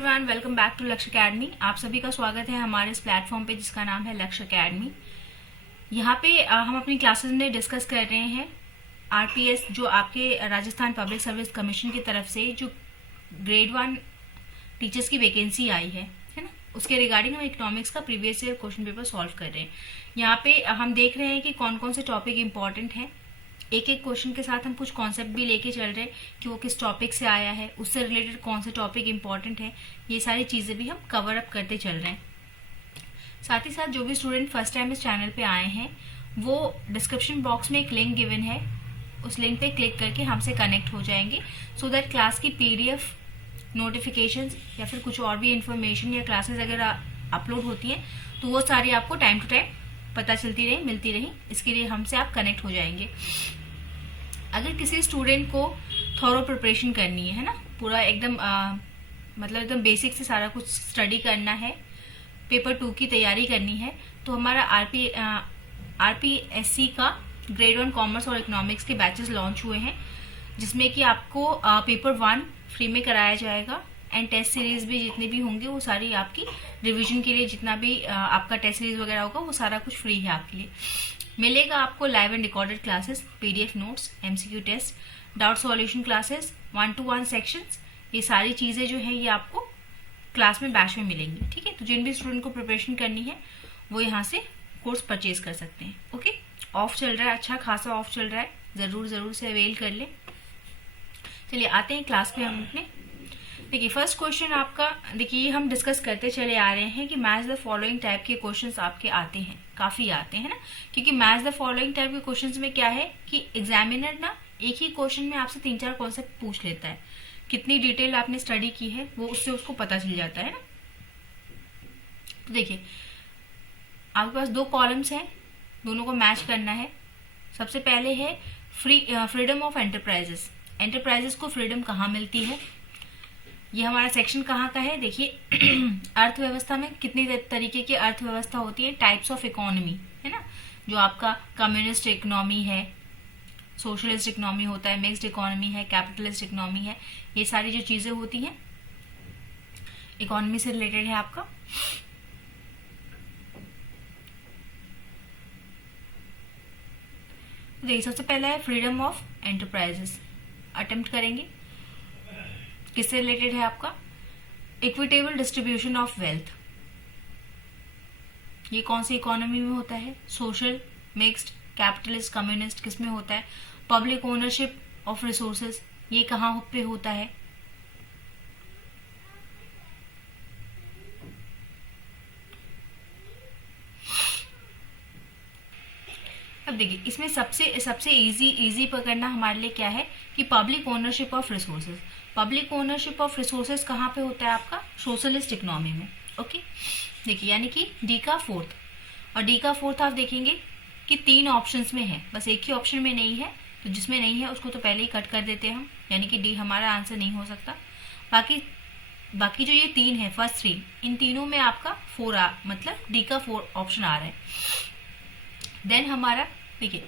Everyone, welcome back to लक्ष्य academy. आप सभी का स्वागत है हमारे इस प्लेटफॉर्म पे जिसका नाम है लक्ष्य अकेडमी। यहाँ पे हम अपनी क्लासेस में डिस्कस कर रहे हैं आरपीएस, जो आपके राजस्थान पब्लिक सर्विस कमीशन की तरफ से जो ग्रेड 1 टीचर्स की वैकेंसी आई है ना, उसके रिगार्डिंग हम इकोनॉमिक्स का previous year question paper solve कर रहे हैं। यहाँ पे हम देख रहे हैं कि कौन कौन से टॉपिक इंपॉर्टेंट हैं। एक एक क्वेश्चन के साथ हम कुछ कॉन्सेप्ट भी लेके चल रहे हैं कि वो किस टॉपिक से आया है, उससे रिलेटेड कौन से टॉपिक इंपॉर्टेंट है, ये सारी चीजें भी हम कवर अप करते चल रहे हैं। साथ ही साथ जो भी स्टूडेंट फर्स्ट टाइम इस चैनल पे आए हैं, वो डिस्क्रिप्शन बॉक्स में एक लिंक गिवन है, उस लिंक पे क्लिक करके हमसे कनेक्ट हो जाएंगे सो दैट क्लास की पीडीएफ, नोटिफिकेशंस या फिर कुछ और भी इंफॉर्मेशन या क्लासेस अगर अपलोड होती हैं तो वो सारी आपको टाइम टू टाइम पता चलती रही, मिलती रही। इसके लिए हमसे आप कनेक्ट हो जाएंगे। अगर किसी स्टूडेंट को थॉरो प्रिपरेशन करनी है ना, पूरा एकदम मतलब एकदम बेसिक से सारा कुछ स्टडी करना है, पेपर 2 की तैयारी करनी है, तो हमारा आरपीएससी का ग्रेड 1 कॉमर्स और इकोनॉमिक्स के बैचेस लॉन्च हुए हैं, जिसमें कि आपको पेपर 1 फ्री में कराया जाएगा एंड टेस्ट सीरीज भी जितनी भी होंगी वो सारी आपकी रिवीजन के लिए, जितना भी आपका टेस्ट सीरीज वगैरह होगा वो सारा कुछ फ्री है आपके लिए। मिलेगा आपको live and recorded classes, PDF notes, MCQ test, doubt solution classes, 1-to-1 sections, ये सारी चीजें जो है ये आपको क्लास में बैच में मिलेंगी। ठीक है, तो जिन भी स्टूडेंट को प्रिपरेशन करनी है वो यहाँ से कोर्स परचेज कर सकते हैं। ओके, ऑफ चल रहा है, अच्छा खासा ऑफ चल रहा है, जरूर से अवेल कर ले। चलिए आते हैं क्लास पे हम अपने। देखिए फर्स्ट क्वेश्चन आपका, देखिए हम डिस्कस करते चले आ रहे हैं कि मैच द फॉलोइंग टाइप के क्वेश्चंस आपके आते हैं, काफी आते हैं ना, क्योंकि मैच द फॉलोइंग टाइप के क्वेश्चंस में क्या है कि एग्जामिनर ना एक ही क्वेश्चन में आपसे 3-4 कॉन्सेप्ट पूछ लेता है। कितनी डिटेल आपने स्टडी की है वो उससे उसको पता चल जाता है ना। तो देखिए आपके पास 2 कॉलम्स हैं, दोनों को मैच करना है। सबसे पहले है फ्रीडम ऑफ एंटरप्राइजेस। एंटरप्राइजेस को फ्रीडम कहाँ मिलती है, ये हमारा सेक्शन कहाँ का है। देखिए अर्थव्यवस्था में कितनी तरीके की अर्थव्यवस्था होती है, टाइप्स ऑफ इकोनॉमी है ना, जो आपका कम्युनिस्ट इकोनॉमी है, सोशलिस्ट इकोनॉमी होता है, मिक्स्ड इकोनॉमी है, कैपिटलिस्ट इकोनॉमी है, ये सारी जो चीजें होती हैं इकोनॉमी से रिलेटेड है आपका। देखिए सबसे पहला है फ्रीडम ऑफ एंटरप्राइजेस। अटेम्प्ट करेंगे, किससे रिलेटेड है आपका, इक्विटेबल डिस्ट्रीब्यूशन ऑफ वेल्थ। ये कौन सी इकोनॉमी में होता है, सोशल, मिक्स्ड, कैपिटलिस्ट, कम्युनिस्ट किस में होता है। पब्लिक ओनरशिप ऑफ रिसोर्सेज, ये कहाँ पे होता है। अब देखिए इसमें सबसे इजी पकड़ना हमारे लिए क्या है कि public ownership of resources. Public ownership of resources कहाँ पे होता है आपका, सोशलिस्ट इकोनॉमी में। ओके, देखिए यानी कि डी का फोर्थ, और डी का फोर्थ आप देखेंगे कि 3 ऑप्शंस में है, बस एक ही ऑप्शन में नहीं है, तो जिसमें नहीं है उसको तो पहले ही कट कर देते हैं हम, यानी कि डी हमारा आंसर नहीं हो सकता। बाकी जो ये 3 है, फर्स्ट 3, इन तीनों में आपका 4 मतलब डी का 4 ऑप्शन आ रहा है। देन हमारा देखिए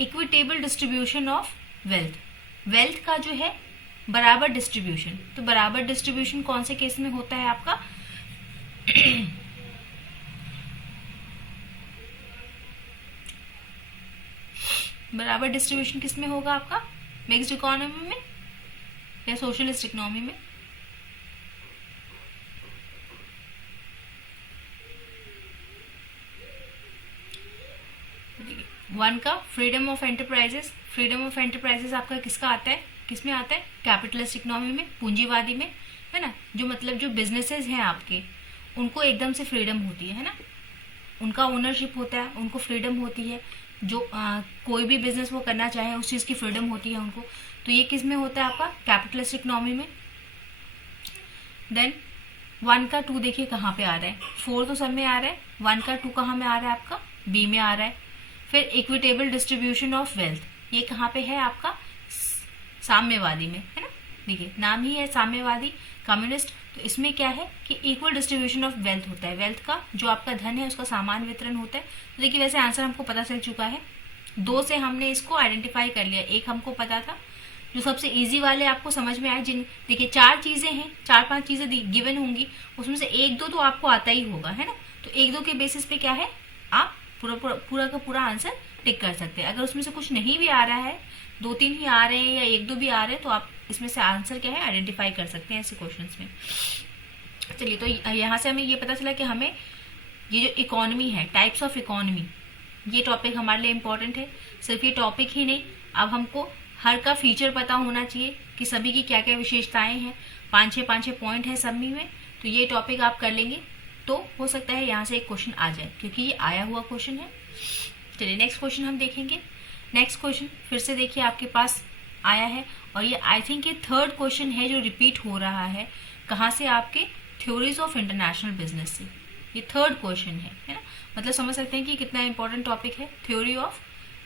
equitable distribution of wealth. Wealth का जो है बराबर डिस्ट्रीब्यूशन, तो बराबर डिस्ट्रीब्यूशन कौन से केस में होता है आपका बराबर डिस्ट्रीब्यूशन किस में होगा आपका, मिक्स्ड इकोनॉमी में या सोशलिस्ट इकोनॉमी में। वन का freedom of enterprises. Freedom of enterprises आपका किसका आता है, किसमें आता है, कैपिटलिस्ट इकोनॉमी में, पूंजीवादी में, है ना। जो मतलब जो बिजनेसेस हैं आपके, उनको एकदम से फ्रीडम होती है ना, उनका ओनरशिप होता है, उनको फ्रीडम होती है, जो कोई भी बिजनेस वो करना चाहे उस चीज की फ्रीडम होती है उनको। तो ये किस में होता है आपका, कैपिटलिस्ट इकोनॉमी में। देन 1 का 2 देखिए कहाँ पे आ रहा है, 4 तो सब में आ रहा है, 1 का 2 कहाँ में आ रहा है आपका, बी में आ रहा है। फिर इक्विटेबल डिस्ट्रीब्यूशन ऑफ वेल्थ, ये कहाँ पे है आपका, साम्यवादी में, है ना। देखिए नाम ही है साम्यवादी, कम्युनिस्ट, तो इसमें क्या है कि इक्वल डिस्ट्रीब्यूशन ऑफ वेल्थ होता है, वेल्थ का जो आपका धन है उसका समान वितरण होता है। तो देखिए वैसे आंसर हमको पता चल चुका है, 2 से हमने इसको आइडेंटिफाई कर लिया, एक हमको पता था जो सबसे इजी वाले आपको समझ में आए, जिन देखिए 4 चीजें हैं, 4-5 चीजें गिवन होंगी, उसमें से 1-2 तो आपको आता ही होगा, है ना। तो 1-2 के बेसिस पे क्या है, आप पूरा का पूरा आंसर टिक कर सकते हैं। अगर उसमें से कुछ नहीं भी आ रहा है, 2-3 ही आ रहे हैं या 1-2 भी आ रहे हैं, तो आप इसमें से आंसर क्या है आइडेंटिफाई कर सकते हैं ऐसे क्वेश्चंस में। चलिए, तो यहाँ से हमें ये पता चला कि हमें ये जो इकोनॉमी है, टाइप्स ऑफ इकोनॉमी, ये टॉपिक हमारे लिए इम्पोर्टेंट है। सिर्फ ये टॉपिक ही नहीं, अब हमको हर का फीचर पता होना चाहिए कि सभी की क्या क्या विशेषताएं हैं। 5-6 पॉइंट है सभी में, तो ये टॉपिक आप कर लेंगे तो हो सकता है यहाँ से एक क्वेश्चन आ जाए, क्योंकि ये आया हुआ क्वेश्चन है। चलिए नेक्स्ट क्वेश्चन हम देखेंगे। नेक्स्ट क्वेश्चन फिर से देखिए आपके पास आया है, और ये आई थिंक ये 3rd क्वेश्चन है जो रिपीट हो रहा है। कहाँ से? आपके थ्योरीज ऑफ इंटरनेशनल बिजनेस से। ये 3rd क्वेश्चन है ना। मतलब समझ सकते हैं कि कितना इंपॉर्टेंट टॉपिक है, theory of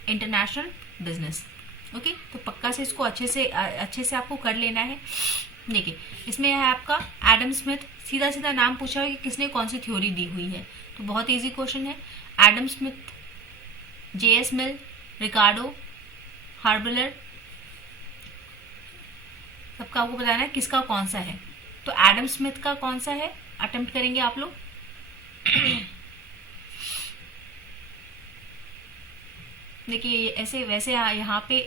international business. Okay, तो पक्का से इसको अच्छे से आपको कर लेना है। देखिए, इसमें है आपका एडम स्मिथ। सीधा सीधा नाम पूछा है कि किसने कौन सी थ्योरी दी हुई है, तो बहुत इजी क्वेश्चन है। Adam Smith, J.S. मिल, रिकार्डो, हार्बलर, सबका आपको बताना है किसका कौन सा है। तो एडम स्मिथ का कौन सा है, अटेम्प्ट करेंगे आप लोग। देखिए ऐसे वैसे यहाँ पे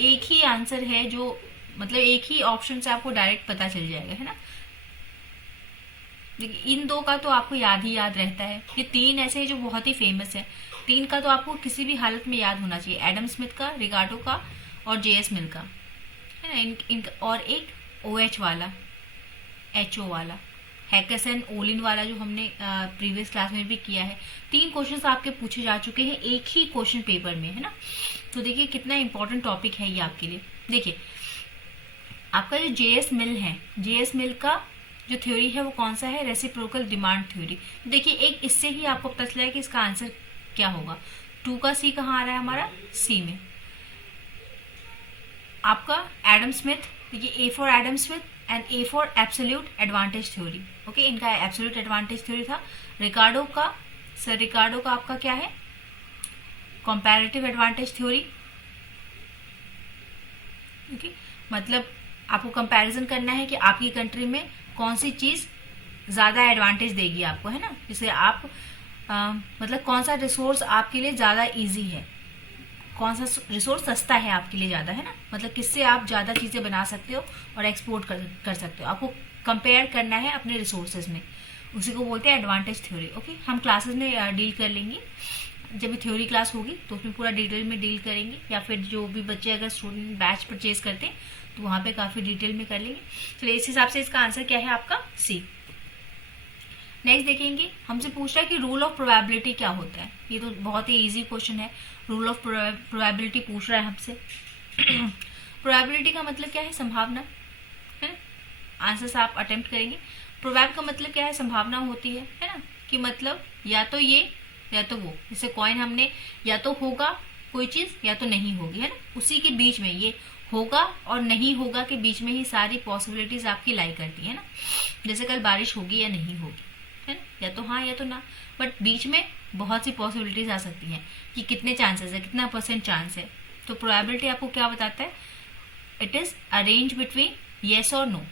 एक ही आंसर है, जो मतलब एक ही ऑप्शन से आपको डायरेक्ट पता चल जाएगा, है ना। देखिए इन 2 का तो आपको याद ही याद रहता है। ये 3 ऐसे हैं जो बहुत ही फेमस है। 3 का तो आपको किसी भी हालत में याद होना चाहिए, एडम स्मिथ का, रिकार्डो का और J.S. मिल का, है ना। और एक OH वाला, HO वाला, हैकेसन ओलिन वाला, जो हमने प्रीवियस क्लास में भी किया है। 3 क्वेश्चंस आपके पूछे जा चुके हैं एक ही क्वेश्चन पेपर में, है ना। तो देखिए कितना इंपॉर्टेंट टॉपिक है ये आपके लिए। देखिए आपका जो J.S. मिल है, J.S. मिल का जो थ्योरी है वो कौन सा है, रेसिप्रोकल डिमांड थ्योरी। देखिए एक इससे ही आपको पता चला है कि इसका आंसर क्या होगा। 2 का C कहाँ आ रहा है हमारा, C में। आपका एडम स्मिथ, देखिए A for Adam Smith and A for absolute advantage theory. Okay, इनका एब्सोल्यूट एडवांटेज थ्योरी था। रिकार्डो का, सर रिकार्डो का आपका क्या है, कंपैरेटिव एडवांटेज थ्योरी। ओके, मतलब आपको कंपैरिजन करना है कि आपकी कंट्री में कौन सी चीज ज्यादा एडवांटेज देगी आपको, है ना। जिससे आप मतलब कौन सा रिसोर्स आपके लिए ज्यादा इजी है, कौन सा रिसोर्स सस्ता है आपके लिए ज्यादा, है ना। मतलब किससे आप ज्यादा चीजें बना सकते हो और एक्सपोर्ट कर सकते हो। आपको कंपेयर करना है अपने रिसोर्सेज में, उसी को बोलते हैं एडवांटेज थ्योरी। ओके, हम क्लासेस में डील कर लेंगे, जब थ्योरी क्लास होगी तो उसमें पूरा डिटेल में डील करेंगे, या फिर जो भी बच्चे अगर स्टूडेंट बैच परचेज करते हैं तो वहां पे काफी डिटेल में कर लेंगे। चलिए इस हिसाब से इसका आंसर क्या है आपका C। नेक्स्ट देखेंगे, हमसे पूछ रहा है कि रूल ऑफ प्रोबेबिलिटी क्या होता है। ये तो बहुत ही इजी क्वेश्चन है, रूल ऑफ प्रोबेबिलिटी पूछ रहा है हमसे। प्रोबेबिलिटी का मतलब क्या है, संभावना, है ना। आंसर आप अटेम्प्ट करेंगे। प्रोबेब का मतलब क्या है, संभावना होती है ना, कि मतलब या तो ये या तो वो। जैसे कॉइन हमने या तो होगा कोई चीज या तो नहीं होगी, है ना। उसी के बीच में ये होगा और नहीं होगा के बीच में ही सारी पॉसिबिलिटीज आपकी लाई करती है ना। जैसे कल बारिश होगी या नहीं होगी, है ना, या तो हाँ या तो ना, बट बीच में बहुत सी पॉसिबिलिटीज आ सकती हैं कि कितने चांसेस है, कितना % चांस है। तो प्रोबेबिलिटी आपको क्या बताता है, it is a range between yes और नो,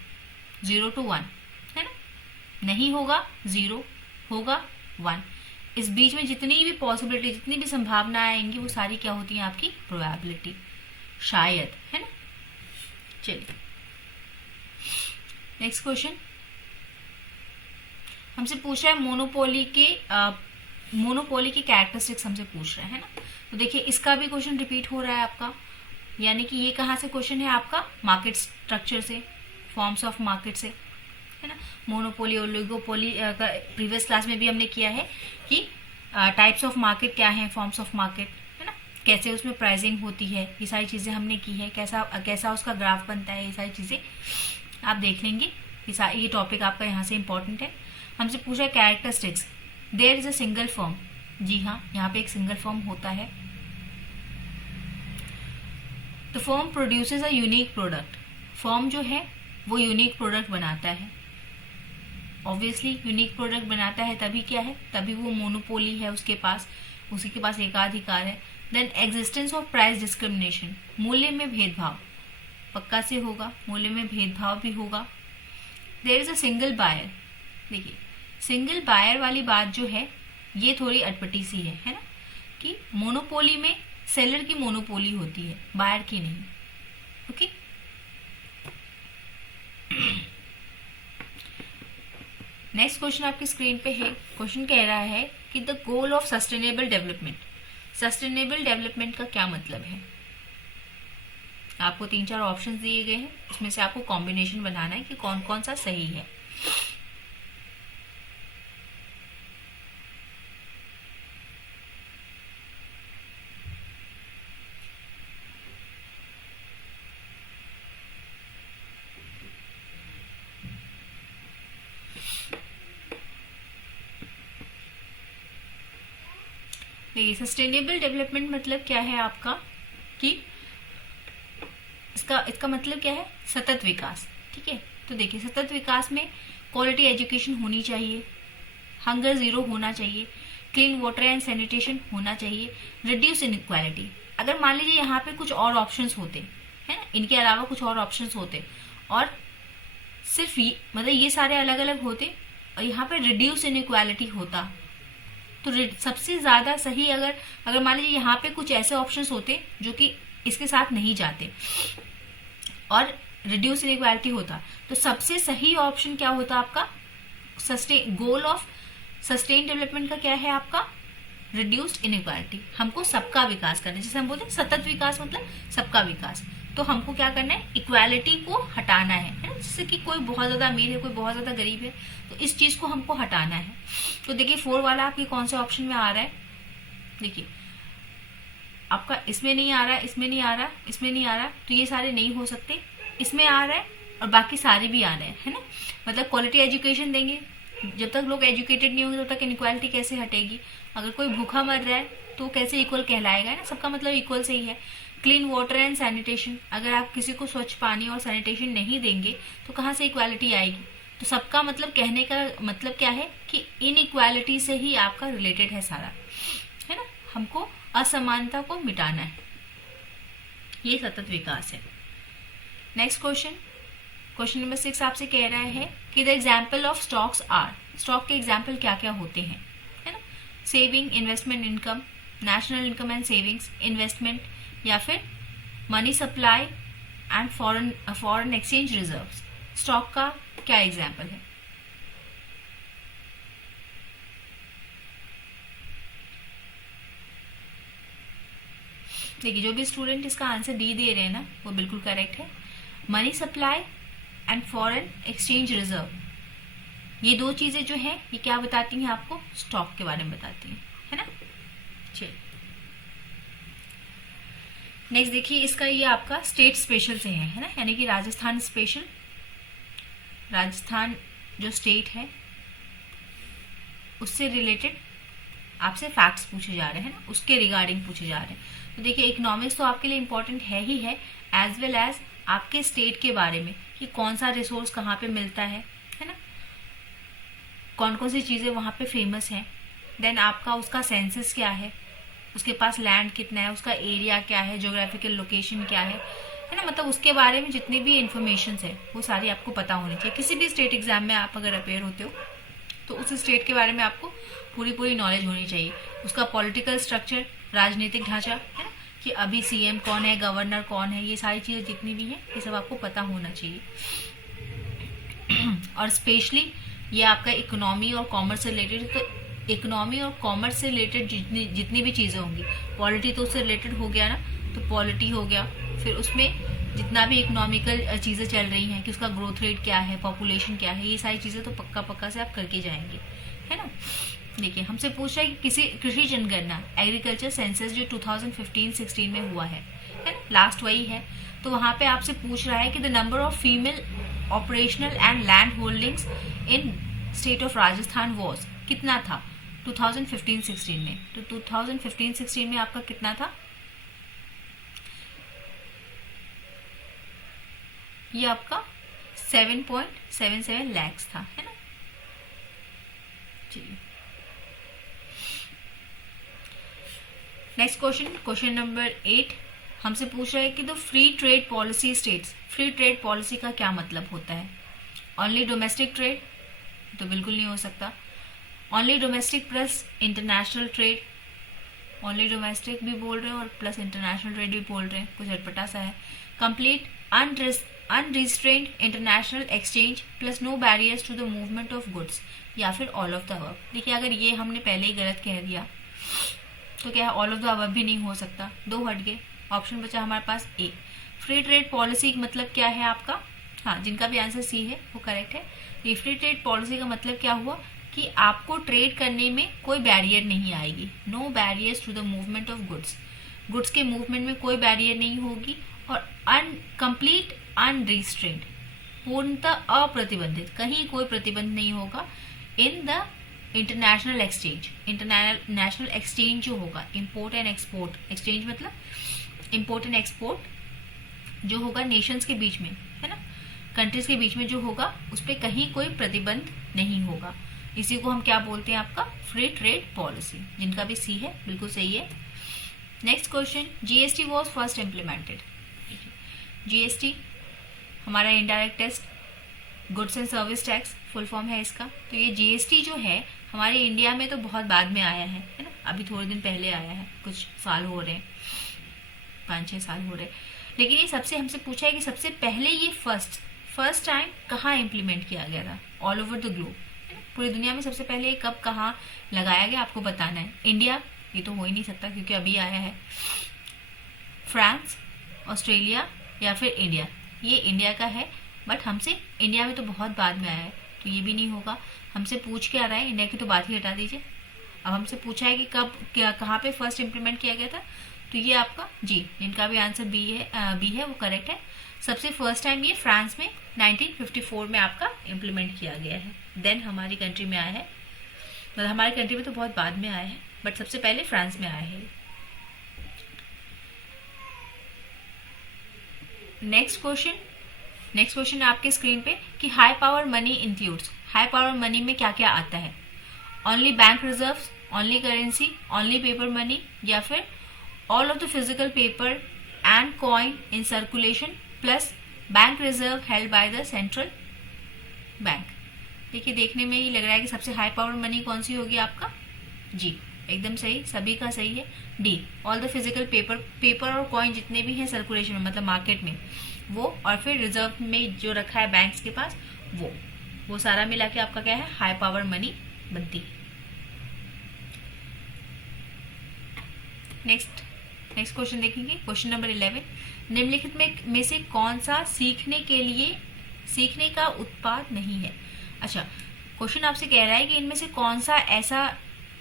0 to 1, है ना। नहीं होगा 0, होगा 1। इस बीच में जितनी भी पॉसिबिलिटी, जितनी भी संभावनाएं आएंगी वो सारी क्या होती हैं आपकी प्रोबेबिलिटी, शायद, है ना। चलिए नेक्स्ट क्वेश्चन हमसे पूछ रहा है मोनोपोली के कैरेक्टरिस्टिक्स हमसे पूछ रहा है ना। तो देखिए इसका भी क्वेश्चन रिपीट हो रहा है आपका, यानी कि ये कहाँ से क्वेश्चन है आपका, मार्केट स्ट्रक्चर से, फॉर्म्स ऑफ मार्केट से, है ना। मोनोपोली और ओलिगोपोली का प्रीवियस क्लास में भी हमने किया है कि टाइप्स ऑफ मार्केट क्या है, फॉर्म्स ऑफ मार्केट, है ना, कैसे उसमें प्राइसिंग होती है, ये सारी चीजें हमने की है, कैसा उसका ग्राफ बनता है, ये सारी चीजें आप देख लेंगे। ये टॉपिक आपका यहाँ से इंपॉर्टेंट है। हमसे पूछा है characteristics, there is a single firm. जी हाँ, यहाँ पे एक सिंगल फर्म होता है। The firm produces a unique product. Firm जो है वो यूनिक प्रोडक्ट बनाता है। ऑब्वियसली यूनिक प्रोडक्ट बनाता है तभी क्या है, तभी वो मोनोपोली है उसके पास, उसी के पास एकाधिकार है। Then existence of price discrimination, मूल्य में भेदभाव, पक्का से होगा, मूल्य में भेदभाव भी होगा। There is a single buyer. देखिए सिंगल बायर वाली बात जो है ये थोड़ी अटपटी सी है ना, कि मोनोपोली में सेलर की मोनोपोली होती है, बायर की नहीं। ओके नेक्स्ट क्वेश्चन आपकी स्क्रीन पे है। क्वेश्चन कह रहा है कि the goal of sustainable development, sustainable development का क्या मतलब है। आपको 3-4 ऑप्शंस दिए गए हैं, इसमें से आपको कॉम्बिनेशन बनाना है कि कौन कौन सा सही है। देखिए सस्टेनेबल डेवलपमेंट मतलब क्या है आपका, कि इसका मतलब क्या है, सतत विकास। ठीक है, तो देखिए सतत विकास में क्वालिटी एजुकेशन होनी चाहिए, हंगर जीरो होना चाहिए, क्लीन वाटर एंड सैनिटेशन होना चाहिए, रिड्यूस इनइक्वालिटी। अगर मान लीजिए यहाँ पे कुछ और ऑप्शंस होते है ना, इनके अलावा कुछ और ऑप्शंस होते और सिर्फ मतलब ये सारे अलग अलग होते और यहाँ पे रिड्यूस इनइक्वालिटी होता, तो सबसे ज्यादा सही अगर मान लीजिए यहाँ पे कुछ ऐसे ऑप्शंस होते जो कि इसके साथ नहीं जाते और रिड्यूस इनइक्वालिटी होता, तो सबसे सही ऑप्शन क्या होता आपका, गोल ऑफ सस्टेन डेवलपमेंट का क्या है आपका, रिड्यूस्ड इनइक्वालिटी। हमको सबका विकास करना है, जैसे हम बोलते हैं सतत विकास मतलब सबका विकास, तो हमको क्या करना है, इक्वालिटी को हटाना है ना, जैसे कि कोई बहुत ज्यादा अमीर है, कोई बहुत ज्यादा गरीब है, तो इस चीज को हमको हटाना है। तो देखिए 4 वाला आपके कौन से ऑप्शन में आ रहा है, देखिए आपका इसमें नहीं आ रहा, इसमें नहीं आ रहा, इसमें नहीं आ रहा, तो ये सारे नहीं हो सकते, इसमें आ रहा है और बाकी सारे भी आ रहे हैं, है ना। मतलब क्वालिटी एजुकेशन देंगे, जब तक लोग एजुकेटेड नहीं होंगे तब तक इनइक्वालिटी कैसे हटेगी। अगर कोई भूखा मर रहा है तो कैसे इक्वल कहलाएगा, है ना, सबका मतलब इक्वल से ही है। क्लीन वाटर एंड सैनिटेशन, अगर आप किसी को स्वच्छ पानी और सैनिटेशन नहीं देंगे तो कहाँ से इक्वालिटी आएगी। तो सबका मतलब कहने का मतलब क्या है कि इनइक्वालिटी से ही आपका रिलेटेड है सारा, है ना, हमको असमानता को मिटाना है, ये सतत विकास है। नेक्स्ट क्वेश्चन नंबर 6 आपसे कह रहा है कि the example of stocks are, stock के एग्जाम्पल क्या क्या होते हैं, है ना, saving, investment income, national income and savings, investment, या फिर money supply and foreign exchange reserves. Stock का क्या एग्जाम्पल है। देखिए जो भी स्टूडेंट इसका आंसर डी दे रहे हैं ना वो बिल्कुल करेक्ट है। Money supply and foreign exchange reserve, ये दो चीजें जो है ये क्या बताती हैं आपको, स्टॉक के बारे में बताती हैं, है ना। चलिए नेक्स्ट देखिए, इसका ये आपका स्टेट स्पेशल से है ना, यानी कि राजस्थान स्पेशल, राजस्थान जो स्टेट है उससे रिलेटेड आपसे फैक्ट्स पूछे जा रहे हैं ना, उसके रिगार्डिंग पूछे जा रहे हैं। तो देखिए इकोनॉमिक्स तो आपके लिए इंपॉर्टेंट है ही है, एज वेल एज आपके स्टेट के बारे में कि कौन सा रिसोर्स कहाँ पे मिलता है ना, कौन कौन सी चीजें वहां पे फेमस हैं, देन आपका उसका सेंसस क्या है, उसके पास लैंड कितना है, उसका एरिया क्या है, ज्योग्राफिकल लोकेशन क्या है ना, मतलब उसके बारे में जितनी भी इंफॉर्मेशन है वो सारी आपको पता होनी चाहिए। किसी भी स्टेट एग्जाम में आप अगर अपेयर होते हो तो उस स्टेट के बारे में आपको पूरी नॉलेज होनी चाहिए, उसका पॉलिटिकल स्ट्रक्चर, राजनीतिक ढांचा, है ना, कि अभी सीएम कौन है, गवर्नर कौन है, ये सारी चीजें जितनी भी हैं ये सब आपको पता होना चाहिए। और स्पेशली ये आपका इकोनॉमी और कॉमर्स से रिलेटेड, तो इकोनॉमी और कॉमर्स से रिलेटेड जितनी भी चीजें होंगी, पॉलिटी तो उससे रिलेटेड हो गया ना, तो पॉलिटी हो गया, फिर उसमें जितना भी इकोनॉमिकल चीजें चल रही हैं कि उसका ग्रोथ रेट क्या है, पॉपुलेशन क्या है, ये सारी चीजें तो पक्का से आप करके जाएंगे, है ना। देखिए हमसे पूछ रहा है कि किसी कृषि जनगणना एग्रीकल्चर सेंसस जो 2015-16 में हुआ है ना, लास्ट वही है, तो वहां पे आपसे पूछ रहा है कि the number of female operational and land holdings in state of Rajasthan was, कितना था 2015-16 में। तो 2015-16 में आपका कितना था, ये आपका 7.77 लाख था, है ना। चलिए नेक्स्ट क्वेश्चन नंबर 8, हमसे पूछ रहा है कि the free trade policy states, free trade policy का क्या मतलब होता है? Only domestic trade? तो बिल्कुल नहीं हो सकता। Only domestic plus international trade, only domestic भी बोल रहे हैं और प्लस इंटरनेशनल ट्रेड भी बोल रहे हैं, कुछ अटपटा सा है। Complete unrestrained international exchange plus no barriers to the movement of goods, या फिर ऑल ऑफ द अबव। देखिए अगर ये हमने पहले ही गलत कह दिया तो क्या है, ऑल ऑफ द अबव भी नहीं हो सकता, दो हट गए। ऑप्शन बचा हमारे पास ए। फ्री ट्रेड पॉलिसी मतलब क्या है आपका? हाँ, जिनका भी आंसर सी है वो करेक्ट है। ये फ्री ट्रेड पॉलिसी का मतलब क्या हुआ कि आपको ट्रेड करने में कोई बैरियर नहीं आएगी, no barriers to the movement of goods, goods के मूवमेंट में कोई बैरियर नहीं होगी, और कंप्लीट अनरिस्ट्रेन्ड, पूर्णतः अप्रतिबंधित, कहीं कोई प्रतिबंध नहीं होगा in the international exchange. International exchange जो होगा, इम्पोर्ट एंड एक्सपोर्ट, एक्सचेंज मतलब इम्पोर्ट एंड एक्सपोर्ट जो होगा नेशंस के बीच में, है ना, कंट्रीज के बीच में जो होगा उस पर कहीं कोई प्रतिबंध नहीं होगा। इसी को हम क्या बोलते हैं? आपका फ्री ट्रेड पॉलिसी। जिनका भी सी है बिल्कुल सही है। Next question, GST was first implemented. GST हमारा indirect tax, goods and service tax full form है इसका। तो ये जीएसटी जो है हमारे इंडिया में तो बहुत बाद में आया है ना, अभी थोड़े दिन पहले आया है, कुछ साल हो रहे हैं, 5-6 साल हो रहे हैं। लेकिन ये सबसे हमसे पूछा है कि सबसे पहले ये फर्स्ट टाइम कहाँ इम्प्लीमेंट किया गया था? ऑल ओवर द ग्लोब, पूरी दुनिया में सबसे पहले कब कहाँ लगाया गया आपको बताना है। इंडिया, ये तो हो ही नहीं सकता क्योंकि अभी आया है। फ्रांस, ऑस्ट्रेलिया या फिर इंडिया, ये इंडिया का है, बट हमसे इंडिया में तो बहुत बाद में आया है, तो ये भी नहीं होगा। हमसे पूछ के आ रहा है, इंडिया की तो बात ही हटा दीजिए। अब हमसे पूछा है कि कब क्या कहाँ पे फर्स्ट इम्प्लीमेंट किया गया था, तो ये आपका जी, जिनका भी आंसर बी है वो करेक्ट है। सबसे फर्स्ट टाइम ये फ्रांस में 1954 में आपका इम्प्लीमेंट किया गया है। देन हमारी कंट्री में आया है, मतलब हमारी कंट्री में तो बहुत बाद में आया है, बट सबसे पहले फ्रांस में आया है। नेक्स्ट क्वेश्चन आपके स्क्रीन पे कि high power money includes, high power money में क्या क्या आता है? Only bank reserves, only currency, only paper money, या फिर all of the physical paper and coin in circulation plus bank reserve held by the central bank. देखिए देखने में ही लग रहा है कि सबसे हाई पावर मनी कौन सी होगी आपका? जी, एकदम सही, सभी का सही है, D, all the physical paper और कॉइन जितने भी हैं सर्कुलेशन में, मतलब मार्केट में, वो, और फिर रिजर्व में जो रखा है बैंक्स के पास, वो सारा मिला के आपका क्या है? हाई पावर मनी बनती है। नेक्स्ट क्वेश्चन देखेंगे, क्वेश्चन नंबर 11, निम्नलिखित में से कौन सा सीखने का उत्पाद नहीं है? अच्छा, क्वेश्चन आपसे कह रहा है कि इनमें से कौन सा ऐसा,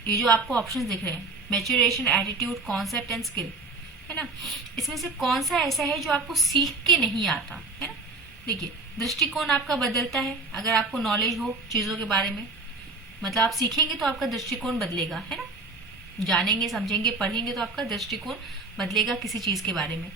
ये जो आपको ऑप्शंस दिख रहे हैं, maturation, attitude, concept and skill, है ना, इसमें से कौन सा ऐसा है जो आपको सीख के नहीं आता है ना? देखिए, दृष्टिकोण आपका बदलता है अगर आपको नॉलेज हो चीजों के बारे में, मतलब आप सीखेंगे तो आपका दृष्टिकोण बदलेगा, है ना, जानेंगे, समझेंगे, पढ़ेंगे तो आपका दृष्टिकोण बदलेगा किसी चीज के बारे में।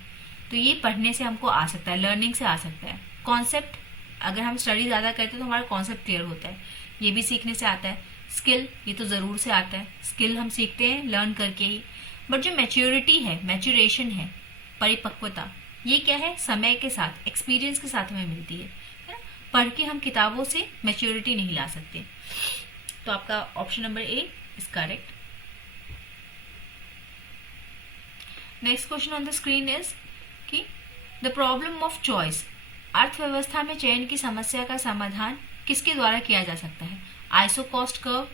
तो ये पढ़ने से हमको आ सकता है, लर्निंग से आ सकता है। कॉन्सेप्ट, अगर हम स्टडी ज्यादा करते हैं तो हमारा कॉन्सेप्ट क्लियर होता है, ये भी सीखने से आता है। स्किल, ये तो जरूर से आता है, स्किल हम सीखते हैं लर्न करके ही। बट जो मैच्योरिटी है, मैच्योरेशन है, परिपक्वता, ये क्या है? समय के साथ, एक्सपीरियंस के साथ हमें मिलती है ना? पढ़ के हम किताबों से मैच्योरिटी नहीं ला सकते। तो आपका option number A is correct. Next question on the screen is कि द प्रॉब्लम ऑफ चॉइस, अर्थव्यवस्था में चयन की समस्या का समाधान किसके द्वारा किया जा सकता है? Iso cost curve,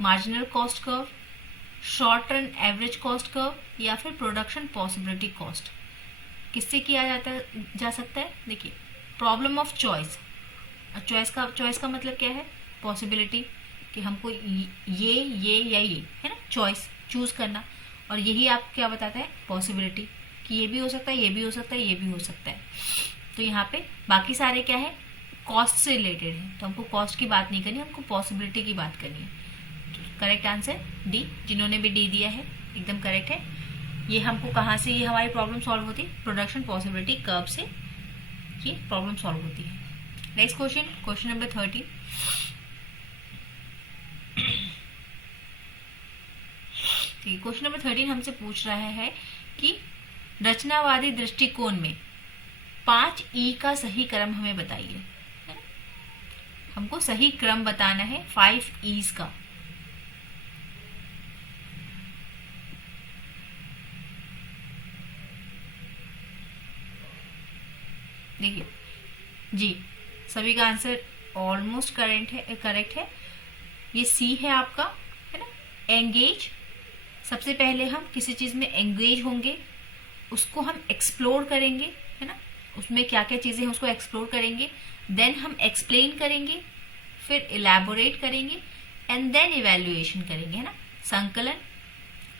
marginal cost curve, short run average cost curve, या फिर प्रोडक्शन पॉसिबिलिटी कॉस्ट, किससे किया जा सकता है? देखिए, प्रॉब्लम ऑफ चॉइस, चॉइस का मतलब क्या है? पॉसिबिलिटी, कि हमको ये या ये, है ना, चॉइस, चूज करना, और यही आपको क्या बताता है? पॉसिबिलिटी, कि ये भी हो सकता है, ये भी हो सकता है, ये भी हो सकता है। तो यहाँ पे बाकी सारे क्या है? कॉस्ट से रिलेटेड है, तो हमको कॉस्ट की बात नहीं करनी, हमको पॉसिबिलिटी की बात करनी है। करेक्ट आंसर डी, जिन्होंने भी डी दिया है एकदम करेक्ट है। ये हमको कहाँ से ये हमारी प्रॉब्लम सॉल्व होती है? प्रोडक्शन पॉसिबिलिटी कर्व से ये प्रॉब्लम सॉल्व होती है। Next question number 13, question number 13 हमसे पूछ रहा है कि रचनावादी दृष्टिकोण में 5 ई का सही क्रम हमें बताइए, है ना? हमको सही क्रम बताना है 5 ईज का। देखिए जी, सभी का आंसर ऑलमोस्ट करेक्ट है। ये सी है आपका, है ना? एंगेज, सबसे पहले हम किसी चीज में एंगेज होंगे, उसको हम एक्सप्लोर करेंगे, है ना? उसमें क्या क्या चीजें हैं उसको एक्सप्लोर करेंगे, देन हम एक्सप्लेन करेंगे, फिर इलैबोरेट करेंगे, एंड देन इवेल्युएशन करेंगे, है ना? संकलन,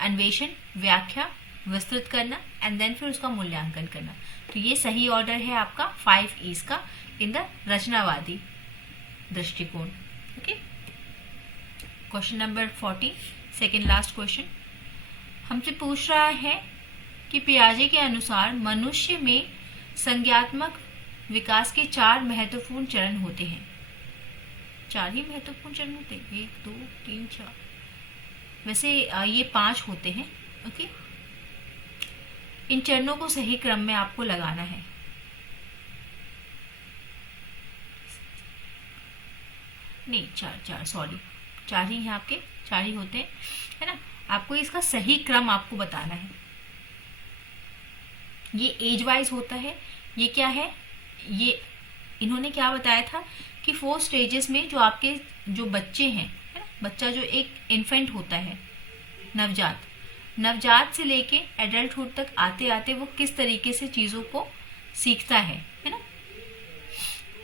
अन्वेषण, व्याख्या, विस्तृत करना, एंड देन फिर उसका मूल्यांकन करना। तो ये सही ऑर्डर है आपका 5 ईज का इन द रचनावादी दृष्टिकोण। Okay, question number 40, second last question हमसे पूछ रहा है कि पियाजे के अनुसार मनुष्य में संज्ञात्मक विकास के 4 महत्वपूर्ण चरण होते हैं। 4 ही महत्वपूर्ण चरण होते हैं, 1 2 3 4, वैसे ये 5 होते हैं। ओके, इन चरणों को सही क्रम में आपको लगाना है। नहीं, 4 सॉरी, 4 ही हैं आपके, 4 ही होते हैं, है ना? आपको इसका सही क्रम आपको बताना है। ये एज वाइज होता है। ये क्या है, ये इन्होंने क्या बताया था कि 4 स्टेजेस में जो आपके जो बच्चे हैं, है ना? बच्चा जो एक इन्फेंट होता है, नवजात से लेके एडल्टहुड तक आते आते वो किस तरीके से चीजों को सीखता है ना?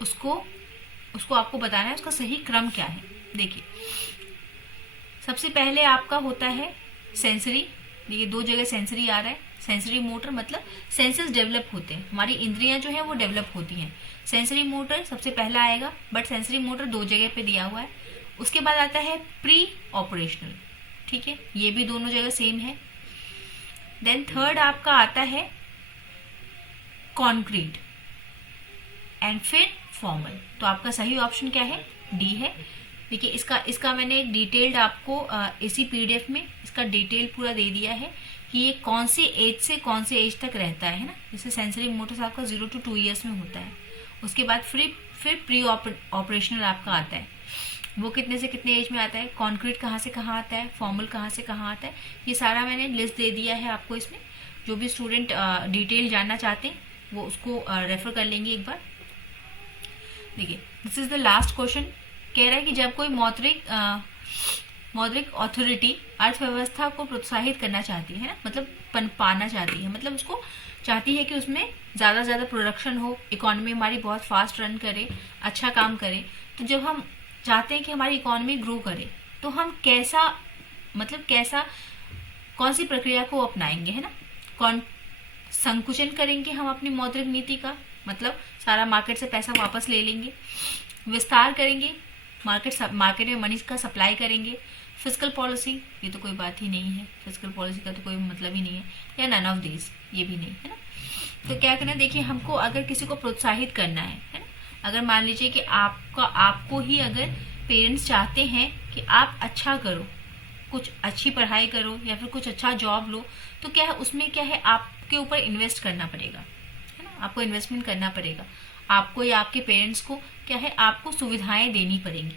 उसको आपको बताना है, उसका सही क्रम क्या है। देखिए, सबसे पहले आपका होता है सेंसरी। देखिए 2 जगह सेंसरी आ रहा है। सेंसरी मोटर मतलब सेंसेस डेवलप होते हैं, हमारी इंद्रियां जो है वो डेवलप होती हैं। सेंसरी मोटर सबसे पहला आएगा, बट सेंसरी मोटर 2 जगह पे दिया हुआ है। उसके बाद आता है प्री ऑपरेशनल, ठीक है, ये भी दोनों जगह सेम है। देन थर्ड आपका आता है कॉन्क्रीट, एंड फिर फॉर्मल। तो आपका सही ऑप्शन क्या है, डी है। देखिए इसका मैंने एक डिटेल्ड आपको इसी पीडीएफ में इसका डिटेल पूरा दे दिया है कि ये कौन सी एज से कौन सी एज तक रहता है ना? जैसे सेंसरी मोटर्स आपका 0 to 2 ईयर्स में होता है। उसके बाद फिर प्री ऑपरेशनल आपका आता है, वो कितने से कितने एज में आता है। कॉन्क्रीट कहाँ से कहाँ आता है, फॉर्मल कहाँ से कहाँ आता है, ये सारा मैंने लिस्ट दे दिया है आपको इसमें। जो भी स्टूडेंट डिटेल जानना चाहते हैं वो उसको रेफर कर लेंगे एक बार। देखिए this is the last question. कह रहा है कि जब कोई मौद्रिक अथॉरिटी अर्थव्यवस्था को प्रोत्साहित करना चाहती है ना, मतलब पनपाना चाहती है, मतलब उसको चाहती है कि उसमें ज्यादा से ज्यादा प्रोडक्शन हो, इकोनॉमी हमारी बहुत फास्ट रन करे, अच्छा काम करे। तो जब हम चाहते हैं कि हमारी इकोनॉमी ग्रो करे तो हम कैसा कौन सी प्रक्रिया को अपनाएंगे, है ना? संकुचन करेंगे हम अपनी मौद्रिक नीति का, मतलब सारा मार्केट से पैसा वापस ले लेंगे। विस्तार करेंगे, मार्केट में मनी का सप्लाई करेंगे। फिस्कल पॉलिसी, ये तो कोई बात ही नहीं है, फिस्कल पॉलिसी का तो कोई मतलब ही नहीं है, या नन ऑफ दीज, ये भी नहीं है ना। तो क्या करना, देखिए हमको अगर किसी को प्रोत्साहित करना है ना, अगर मान लीजिए कि आपको ही अगर पेरेंट्स चाहते हैं कि आप अच्छा करो, कुछ अच्छी पढ़ाई करो या फिर कुछ अच्छा जॉब लो, तो क्या है उसमें क्या है आपके ऊपर इन्वेस्ट करना पड़ेगा, है ना? आपको इन्वेस्टमेंट करना पड़ेगा। आपको या आपके पेरेंट्स को क्या है आपको सुविधाएं देनी पड़ेंगी,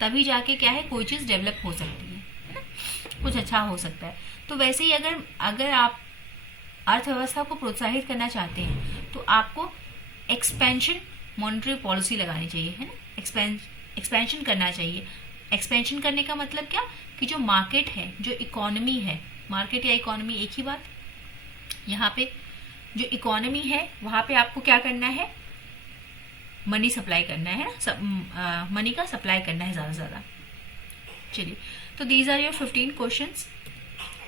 तभी जाके क्या है कोई चीज डेवलप हो सकती है ना, कुछ अच्छा हो सकता है। तो वैसे ही अगर आप अर्थव्यवस्था को प्रोत्साहित करना चाहते हैं तो आपको एक्सपेंशन मॉनेटरी पॉलिसी लगानी चाहिए, है ना? एक्सपेंशन करना चाहिए। एक्सपेंशन करने का मतलब क्या कि जो मार्केट है, जो इकोनॉमी है, मार्केट या इकोनॉमी एक ही बात, यहाँ पे जो इकोनॉमी है वहां पे आपको क्या करना है, मनी सप्लाई करना है ना, मनी का सप्लाई करना है ज्यादा से ज्यादा। चलिए, तो दीज आर योर 15 क्वेश्चंस।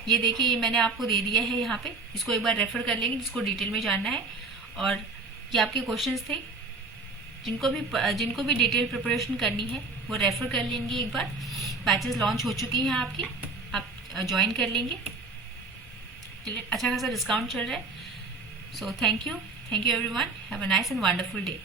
ये देखिए ये मैंने आपको दे दिया है यहाँ पे, इसको एक बार रेफर कर लेंगे जिसको डिटेल में जानना है। और ये आपके क्वेश्चंस थे, जिनको भी डिटेल प्रिपरेशन करनी है वो रेफर कर लेंगे एक बार। बैचेस लॉन्च हो चुकी हैं आपकी, आप ज्वाइन कर लेंगे। चलिए, अच्छा खासा डिस्काउंट चल रहा है। So thank you everyone, have a nice and wonderful day.